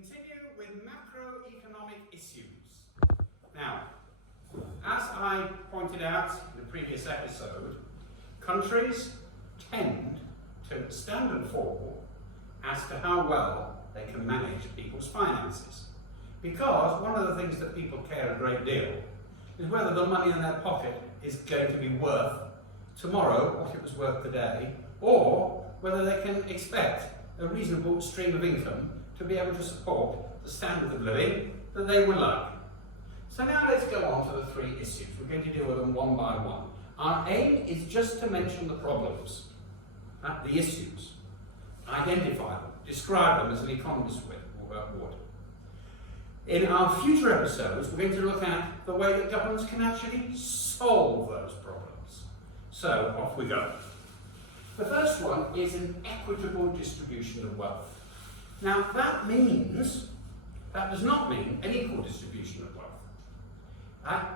continue with macroeconomic issues. Now, as I pointed out in the previous episode, countries tend to stand and fall as to how well they can manage people's finances. Because one of the things that people care a great deal is whether the money in their pocket is going to be worth tomorrow what it was worth today, or whether they can expect a reasonable stream of income to be able to support the standard of living that they would like. So now let's go on to the three issues. We're going to deal with them one by one. Our aim is just to mention the problems, the issues, identify them, describe them as an economist would. In our future episodes, we're going to look at the way that governments can actually solve those problems. So off we go. The first one is an equitable distribution of wealth. Now that does not mean an equal distribution of wealth.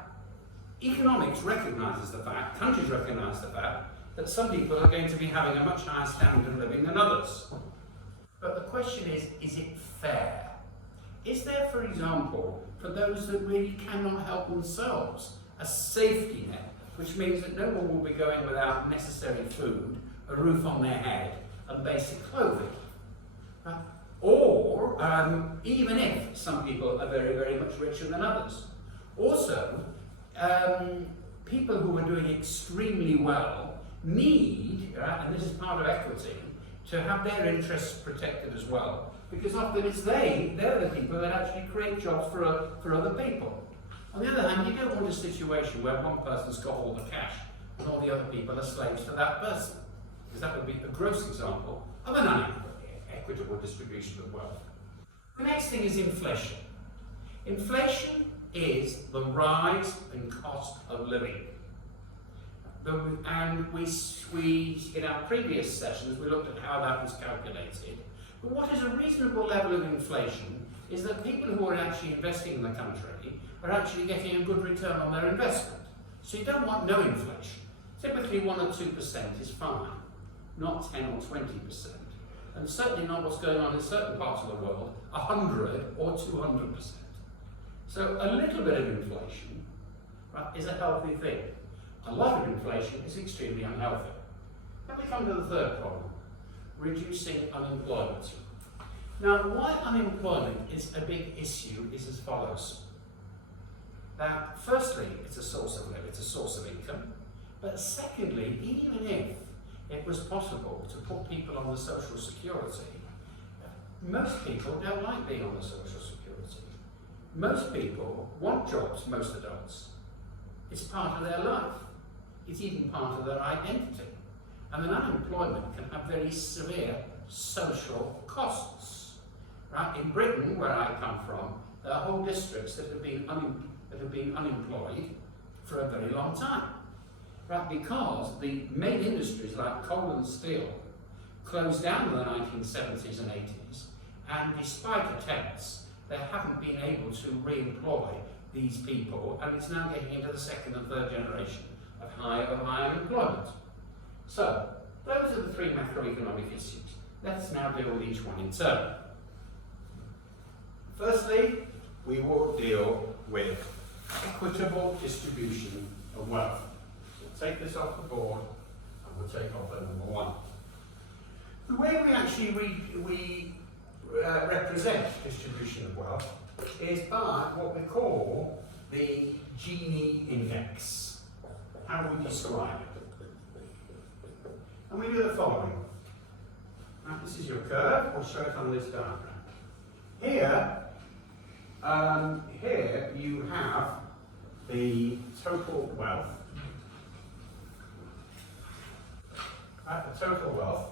Economics recognises the fact, countries recognise the fact, that some people are going to be having a much higher standard of living than others. But the question is it fair? Is there, for example, for those that really cannot help themselves, a safety net, which means that no one will be going without necessary food, a roof on their head, and basic clothing? Or even if some people are very, very much richer than others. Also, people who are doing extremely well need, and this is part of equity, to have their interests protected as well. Because often it's they're the people that actually create jobs for other people. On the other hand, you don't want a situation where one person's got all the cash and all the other people are slaves to that person. Because that would be a gross example of an unequitable distribution of wealth. The next thing is inflation. Inflation is the rise in cost of living. And we in our previous sessions, we looked at how that was calculated. But what is a reasonable level of inflation is that people who are actually investing in the country are actually getting a good return on their investment. So you don't want no inflation. Typically 1 or 2% is fine, not 10 or 20%. And certainly not what's going on in certain parts of the world, 100 or 200%. So a little bit of inflation is a healthy thing. A lot of inflation is extremely unhealthy. Then we come to the third problem, reducing unemployment. Now, why unemployment is a big issue is as follows. Firstly, it's a source of income. But secondly, even if it was possible to put people on the social security, most people don't like being on the social security. Most people want jobs, most adults. It's part of their life. It's even part of their identity. And then unemployment can have very severe social costs. Right? In Britain, where I come from, there are whole districts that have been unemployed for a very long time. Right? Because the main industries like coal and steel closed down in the 1970s and 80s, and despite attempts, they haven't been able to re-employ these people, and it's now getting into the second and third generation of high unemployment. So, those are the three macroeconomic issues. Let's now deal with each one in turn. Firstly, we will deal with equitable distribution of wealth. So take this off the board, and we'll take off number one. The way we actually represent distribution of wealth is by what we call the Gini index. How do we describe it? And we do the following. Now, this is your curve. We'll show it on this diagram. Here you have the total wealth. The total wealth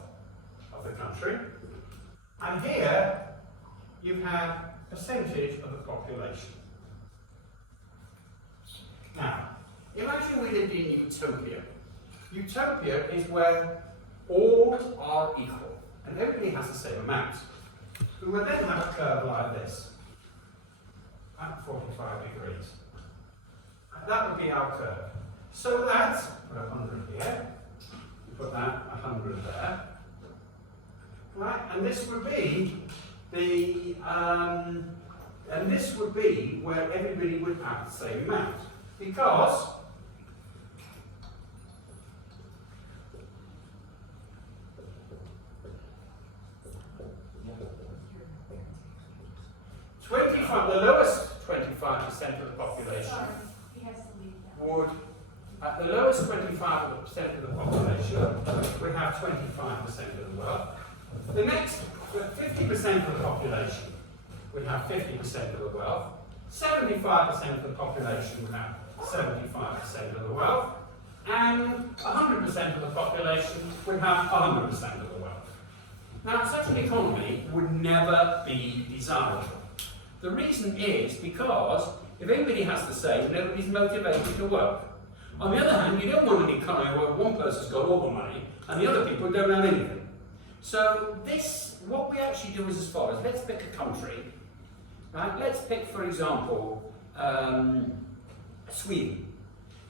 of the country. And here you have percentage of the population. Now, imagine we lived in utopia. Utopia is where all are equal, and everybody has the same amount. We would then have a curve like this, at 45 degrees. And that would be our curve. So that's, put 100 here, put that 100 there. Right, and this would be And this would be where everybody would have the same amount, because 25, the lowest 25% of the population would, at the lowest 25% of the population, we have 25% of the wealth. The next 50% of the population would have 50% of the wealth. 75% of the population would have 75% of the wealth. And 100% of the population would have 100% of the wealth. Now, such an economy would never be desirable. The reason is because if everybody has the same, nobody's motivated to work. On the other hand, you don't want an economy where one person's got all the money and the other people don't have anything. So what we actually do is as follows. Let's pick a country. Right? Let's pick, for example, Sweden.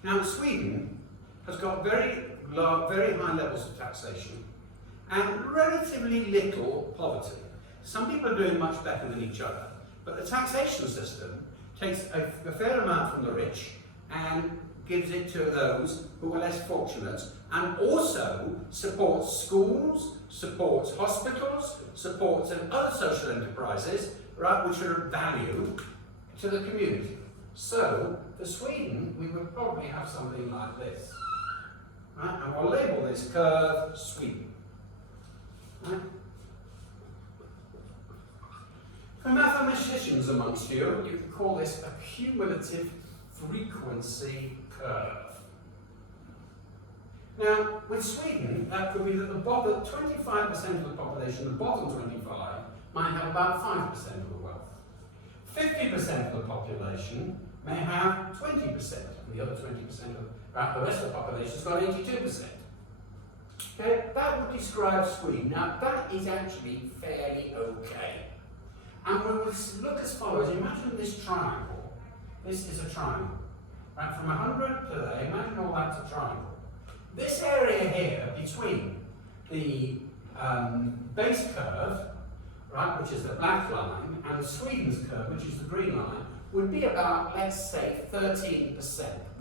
Now, Sweden has got very high levels of taxation and relatively little poverty. Some people are doing much better than each other, but the taxation system takes a fair amount from the rich and gives it to those who are less fortunate, and also supports schools, supports hospitals, supports other social enterprises, right, which are of value to the community. So, for Sweden, we would probably have something like this. Right? And we'll label this curve Sweden. Right? For mathematicians amongst you, you can call this a cumulative frequency curve. Now, with Sweden, that could be that the 25% of the population, the bottom 25, might have about 5% of the wealth. 50% of the population may have 20%, and the other 20% of the rest of the population has got 82%. Okay, that would describe Sweden. Now, that is actually fairly okay. And we will look as follows. Imagine this triangle. This is a triangle. Right, from 100 to there, imagine all that's a triangle. This area here between the base curve, right, which is the black line, and Sweden's curve, which is the green line, would be about, let's say, 13%,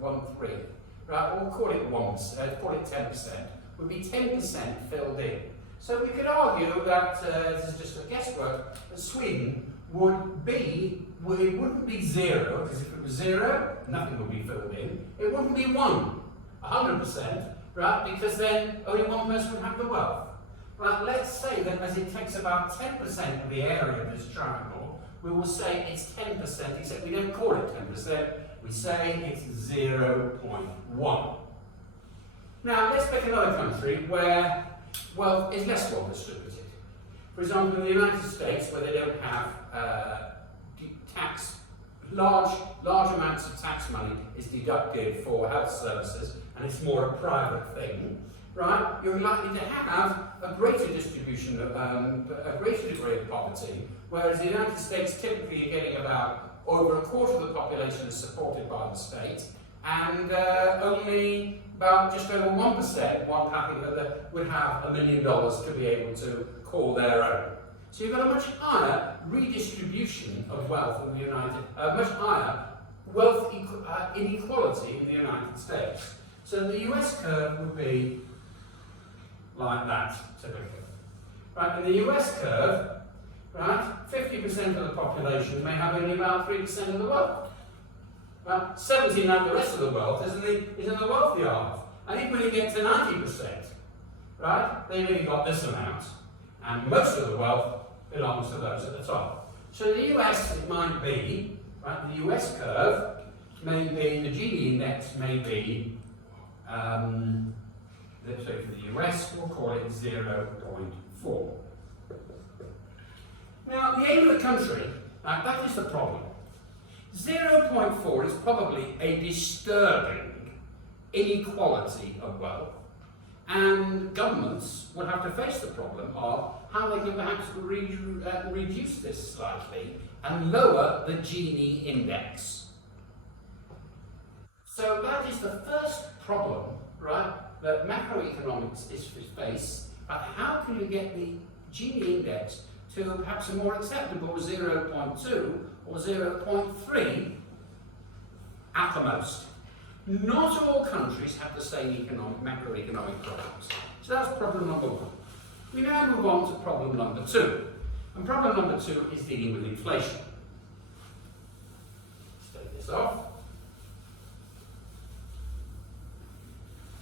1-3. Right, or call it 1%, call it 10%, would be 10% filled in. So we could argue that, this is just a guesswork, that Sweden would be, well, it wouldn't be 0, because if it was 0, nothing would be filled in. It wouldn't be 100%, right, because then only one person would have the wealth. Right, let's say that as it takes about 10% of the area of this triangle, we will say it's 10%, except we don't call it 10%, we say it's 0.1. Now, let's pick another country where wealth is less well distributed. For example, in the United States, where they don't have large amounts of tax money is deducted for health services, and it's more a private thing, right? You're likely to have a greater distribution, a greater degree of poverty, whereas the United States typically you're getting about over a quarter of the population is supported by the state, and only about just over 1%, one capita, would have $1 million to be able to call their own. So you've got a much higher redistribution of wealth in the much higher wealth inequality in the United States. So the US curve would be like that, typically. Right, in the US curve, right, 50% of the population may have only about 3% of the wealth. Well, 17 of the rest of the wealth is in the wealthy half. And even when you get to 90%, right, they've only got this amount. And most of the wealth belongs to those at the top. So the US, it might be, right, the US curve may be, the Gini index may be, let's say for the US, we'll call it 0.4. Now, the aim of the country, that is the problem. 0.4 is probably a disturbing inequality of wealth, and governments would have to face the problem of how they can perhaps reduce this slightly and lower the Gini index. So that is the first problem, right, that macroeconomics is face. How can you get the Gini index to perhaps a more acceptable 0.2 or 0.3 at the most. Not all countries have the same macroeconomic problems. So that's problem number one. We now move on to problem number two. And problem number two is dealing with inflation. Let's take this off.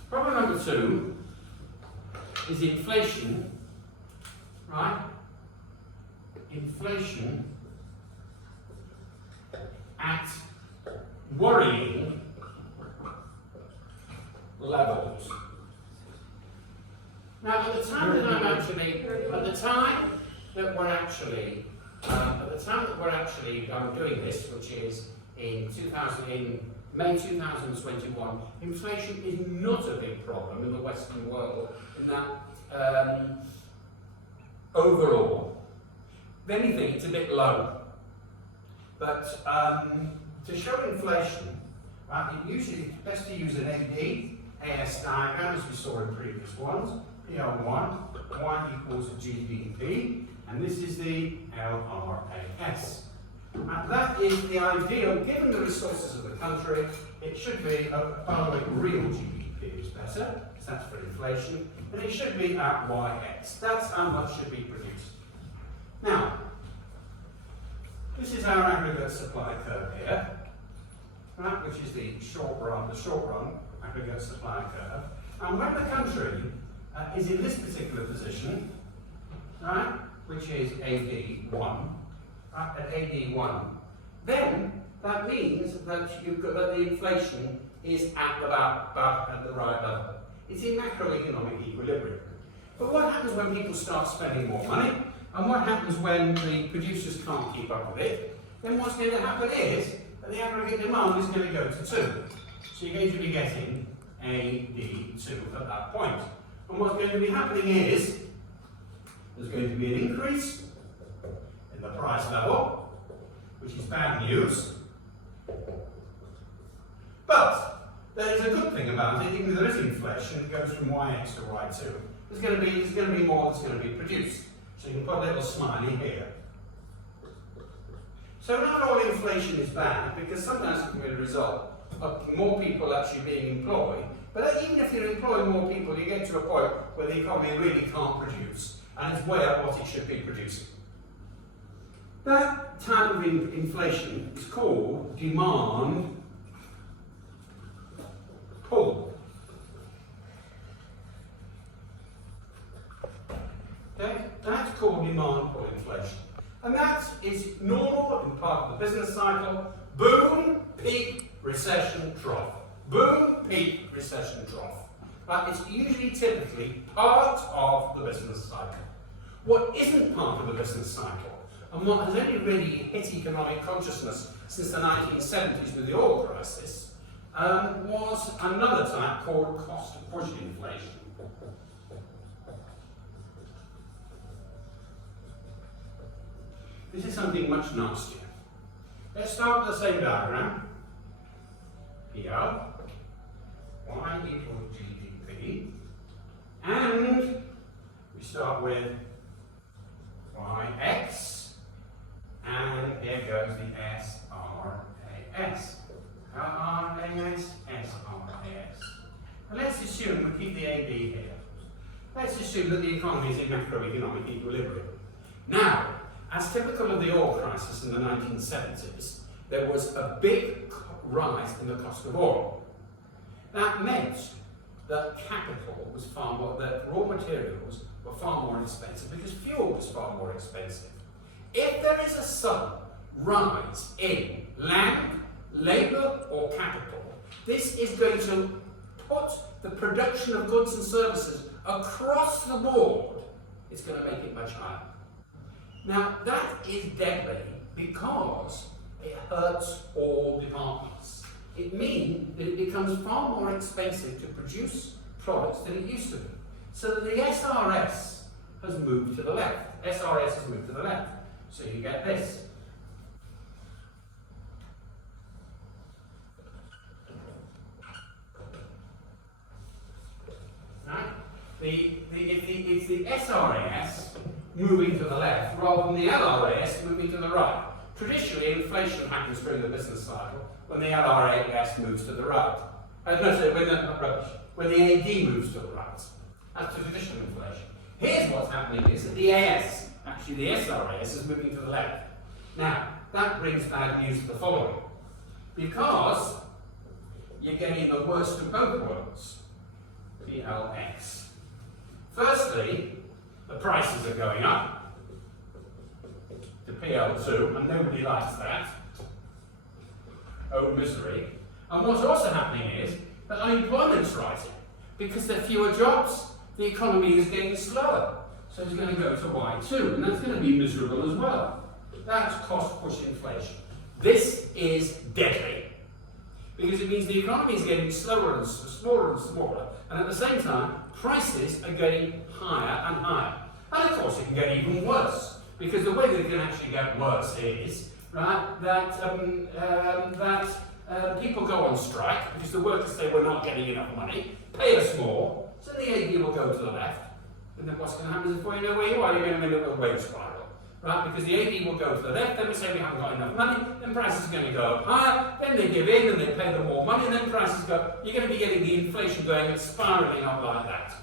Problem number two is inflation, right? Inflation at worrying levels. Now, at the time that we're actually doing this, which is in May 2021, inflation is not a big problem in the Western world. In that, overall, if anything, it's a bit low. But to show inflation, right, it's best to use an AS diagram, as we saw in previous ones. PL1, Y equals GDP, and this is the LRAS. And that is the ideal, given the resources of the country. It should be, by the way, real GDP is better, because that's for inflation, and it should be at YX. That's how much should be produced. Now, this is our aggregate supply curve here, right, which is the short run aggregate supply curve. And when the country is in this particular position, right, which is AD1, at AD1, then that means that that the inflation is at the right level. It's in macroeconomic equilibrium. But what happens when people start spending more money? And what happens when the producers can't keep up with it? Then what's going to happen is that the aggregate demand is going to go to 2. So you're going to be getting AD2 at that point. And what's going to be happening is there's going to be an increase in the price level, which is bad news. But there is a good thing about it, even though there is inflation, it goes from YX to Y2. There's going to be more that's going to be produced. So you can put a little smiley here. So not all inflation is bad, because sometimes it can be a result of more people actually being employed. But even if you're employing more people, you get to a point where the economy really can't produce, and it's way up what it should be producing. That type of inflation is called demand pull. Okay? That's called demand pull inflation. And that is normal in part of the business cycle. Boom, peak, recession, trough. Boom, peak, recession, trough. But it's usually typically part of the business cycle. What isn't part of the business cycle, and what has only really hit economic consciousness since the 1970s with the oil crisis, was another type called cost-push inflation. This is something much nastier. Let's start with the same diagram. PL, Y equals GDP, and we start with YX, and here goes the SRAS. LRAS, SRAS. And let's assume we keep the AB here. Let's assume that the economy is in macroeconomic equilibrium. Now, as typical of the oil crisis in the 1970s, there was a big rise in the cost of oil. That meant that capital was that raw materials were far more expensive because fuel was far more expensive. If there is a sudden rise in land, labour or capital, this is going to put the production of goods and services across the board. It's going to make it much higher. Now that is deadly because it hurts all departments. It means that it becomes far more expensive to produce products than it used to be. So that the SRS has moved to the left. SRS has moved to the left. So you get this. Right? It's the SRS moving to the left rather than the LRAS moving to the right. Traditionally, inflation happens during the business cycle when the LRAS moves to the right. When the AD moves to the right. That's traditional inflation. Here's what's happening is that the AS, actually the SRAS, is moving to the left. Now, that brings bad news to the following. Because you're getting the worst of both worlds. PLX. Firstly, the prices are going up to PL2, and nobody likes that. Oh, misery. And what's also happening is that unemployment's rising. Because there are fewer jobs, the economy is getting slower. So it's going to go to Y2, and that's going to be miserable as well. That's cost-push inflation. This is deadly. Because it means the economy is getting slower and smaller and smaller, and at the same time, prices are getting higher and higher. And of course, it can get even worse, because the way that it can actually get worse is, right, that people go on strike because the workers say we're not getting enough money, pay us more, so the AD will go to the left. And then what's going to happen is before you know where you are, you're going to end up with a wage spiral. Right? Because the AD will go to the left, then we say we haven't got enough money, then prices are going to go up higher, then they give in and they pay them more money, and then prices go, you're going to be getting the inflation going and spiralling up like that.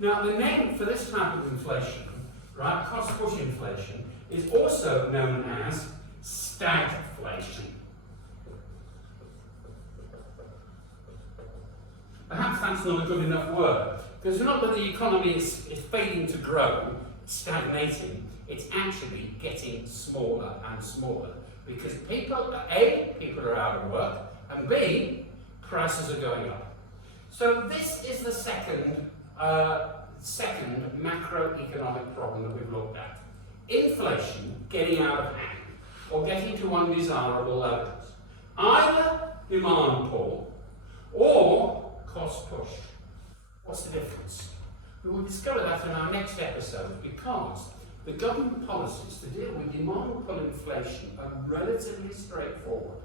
Now, the name for this type of inflation, right, cost-push inflation, is also known as stagflation. Perhaps that's not a good enough word, because it's not that the economy is failing to grow, stagnating, it's actually getting smaller and smaller, because people are out of work, and B, prices are going up. So this is the second macroeconomic problem that we've looked at. Inflation getting out of hand, or getting to undesirable levels. Either demand pull, or cost push. What's the difference? We will discover that in our next episode, because the government policies to deal with demand pull inflation are relatively straightforward.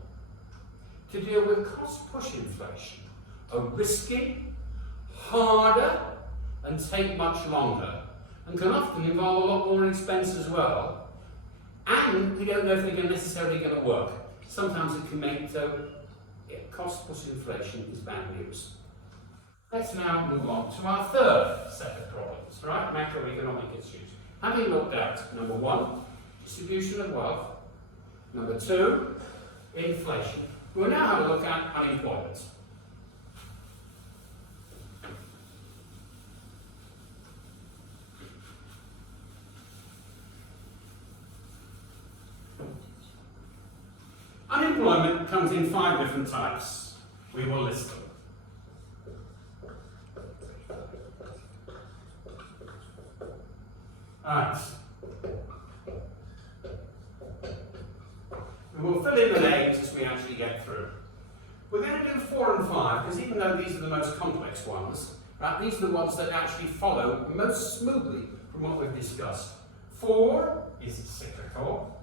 To deal with cost push inflation are risky, harder, and take much longer, and can often involve a lot more expense as well. And we don't know if they're necessarily going to work. Sometimes it can make cost push inflation is bad news. Let's now move on to our third set of problems, right? Macroeconomic issues. Having looked at, number one, distribution of wealth, number two, inflation, we'll now have a look at unemployment. Unemployment comes in 5 different types. We will list them. Alright. We will fill in the names as we actually get through. We're going to do 4 and 5, because even though these are the most complex ones, right, these are the ones that actually follow most smoothly from what we've discussed. 4 is cyclical,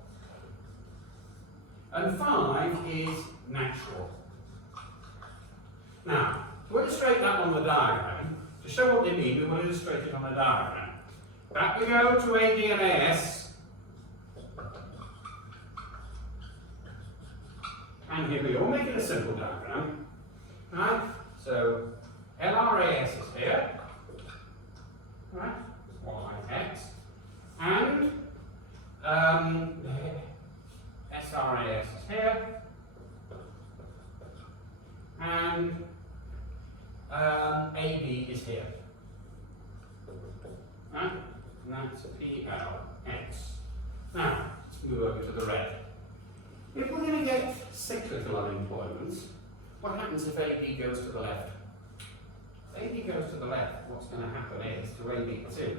and 5 is natural. Now, to illustrate that on the diagram, to show what they mean, we will illustrate it on the diagram. Back we go to AD and AS. And here we go. We'll make it a simple diagram. Right? So LRAS is here. Right? YX. And SRAS is here. And AB is here. Right? And that's PLX. Now, let's move over to the red. If we're going to get cyclical unemployment, what happens if AD goes to the left? If AD goes to the left, what's going to happen is, to AD2,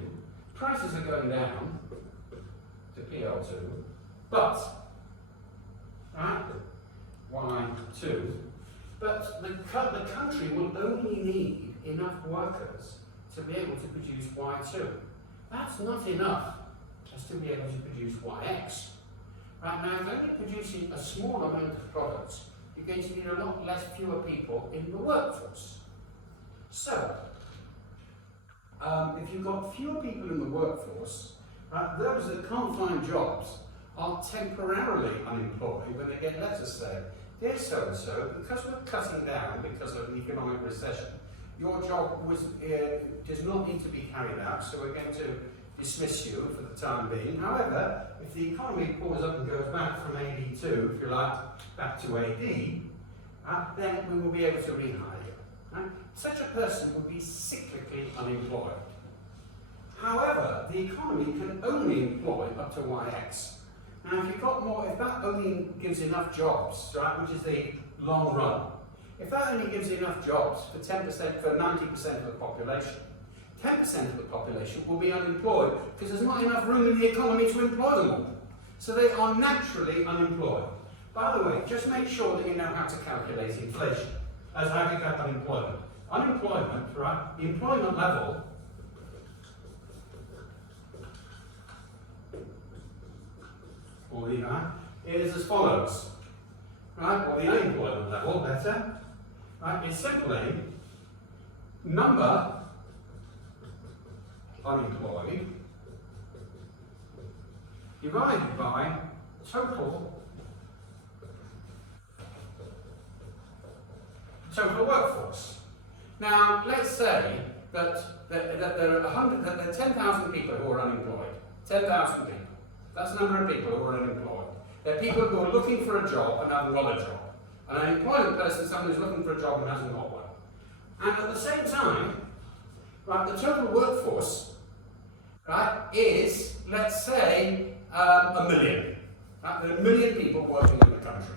prices are going down to PL2, but, right, Y2, but the country will only need enough workers to be able to produce Y2. That's not enough just to be able to produce YX. Right now, if you're only producing a small amount of products, you're going to need a lot fewer people in the workforce. So, if you've got fewer people in the workforce, Right? Those that can't find jobs are temporarily unemployed when they get letters saying, dear so-and-so, because we're cutting down because of the economic recession, your job does not need to be carried out, so we're going to dismiss you for the time being. However, if the economy pulls up and goes back from AD2, if you like, back to AD, then we will be able to rehire you. Right? Such a person would be cyclically unemployed. However, the economy can only employ up to YX. Now, if that only gives enough jobs, right, which is the long run, if that only gives enough jobs for 10%, for 90% of the population, 10% of the population will be unemployed because there's not enough room in the economy to employ them all. So they are naturally unemployed. By the way, just make sure that you know how to calculate inflation as how you get unemployment. Unemployment, right, the employment level is as follows, right? Or the unemployment level, better, right? Is simply number unemployed divided by total workforce. Now, let's say that there are 10,000 people who are unemployed. 10,000 people. That's the number of people who are unemployed. They're people who are looking for a job and haven't got a job. An unemployed person is someone who's looking for a job and hasn't got one. And at the same time, right, the total workforce, right, is, let's say, 1 million. Right? There are 1 million people working in the country.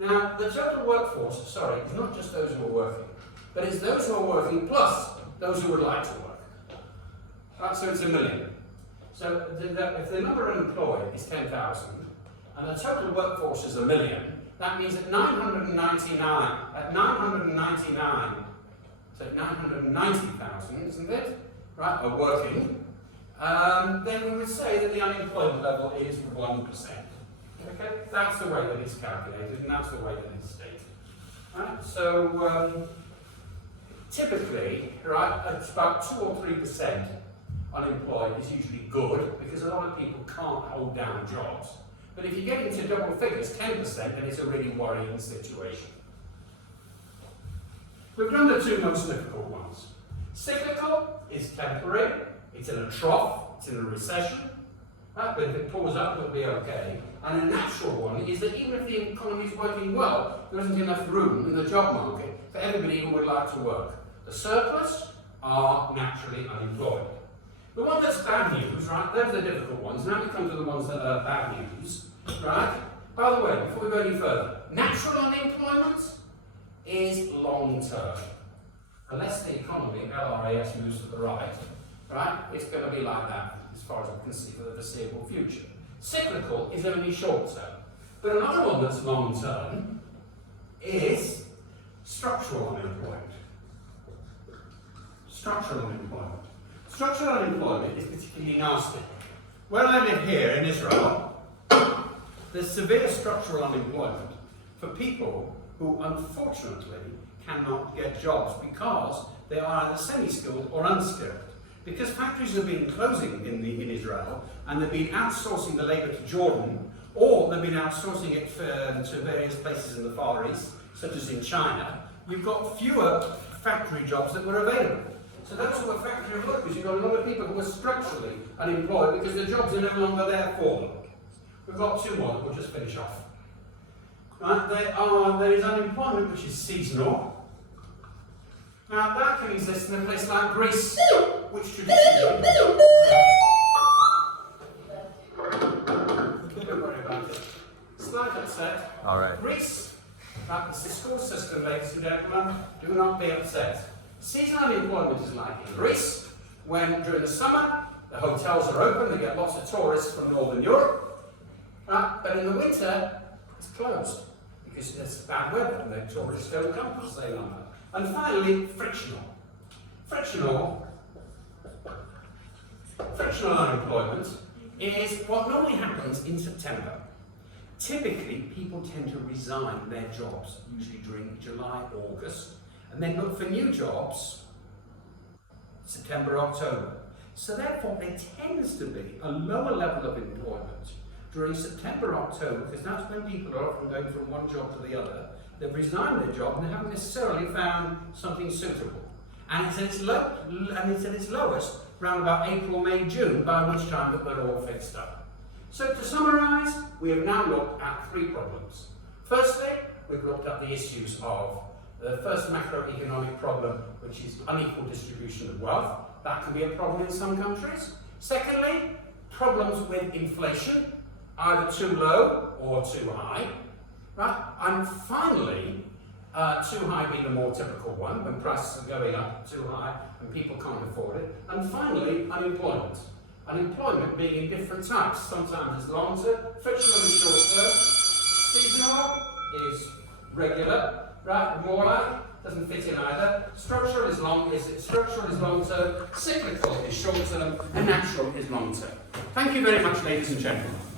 Now, the total workforce, sorry, is not just those who are working, but it's those who are working plus those who would like to work. Right? So it's 1 million. So if the number unemployed is 10,000 and the total workforce is 1 million, that means that 990,000, isn't it? Right, are working. Then we would say that the unemployment level is 1%. Okay, that's the way that it's calculated, and that's the way that it's stated. Right? So typically, right, it's about 2 or 3%. Unemployed is usually good because a lot of people can't hold down jobs. But if you get into double figures, 10%, then it's a really worrying situation. We've done the two most difficult ones. Cyclical is temporary, it's in a trough, it's in a recession, right? But if it pulls up, it'll be okay. And a natural one is that even if the economy is working well, there isn't enough room in the job market for everybody who would like to work. The surplus are naturally unemployed. The one that's bad news, right, those are the difficult ones. Now we come to the ones that are bad news, right? By the way, before we go any further, natural unemployment is long term. Unless the economy, LRAS, moves to the right, it's going to be like that as far as I can see for the foreseeable future. Cyclical is only short term. But another one that's long term is structural unemployment. Structural unemployment. Structural unemployment is particularly nasty. Where I live here in Israel, there's severe structural unemployment for people who unfortunately cannot get jobs because they are either semi-skilled or unskilled. Because factories have been closing in Israel and they've been outsourcing the labour to Jordan, or they've been outsourcing it to various places in the Far East, such as in China, you've got fewer factory jobs that were available. So those who are factory workers, you've got a lot of people who are structurally unemployed because the jobs are no longer there for them. We've got two more that we'll just finish off. Right, there is unemployment which is seasonal. Now that can exist in a place like Greece, which traditionally... Don't worry about it. Slight upset. All right. Greece, the school system, ladies and gentlemen, do not be upset. Seasonal unemployment is like in Greece, when during the summer the hotels are open, they get lots of tourists from Northern Europe, but in the winter it's closed because there's bad weather and the tourists don't come for stay longer. And finally, frictional. Frictional unemployment is what normally happens in September. Typically, people tend to resign their jobs, usually during July, August, and then look for new jobs September, October. So therefore, there tends to be a lower level of employment during September, October, because that's when people are often going from one job to the other. They've resigned their job and they haven't necessarily found something suitable. And it's at its lowest around about April, May, June, by which time that they're all fixed up. So to summarise, we have now looked at 3 problems. Firstly, we've looked at the issues of the first macroeconomic problem, which is unequal distribution of wealth. That can be a problem in some countries. Secondly, problems with inflation, either too low or too high. Right? And finally, too high being the more typical one, when prices are going up too high and people can't afford it. And finally, unemployment. Unemployment being in different types. Sometimes it's long-term, frictional is short-term, seasonal is regular, right? More like, doesn't fit in either. Structural is long-term, cyclical is short-term, and natural is long-term. Thank you very much, ladies and gentlemen.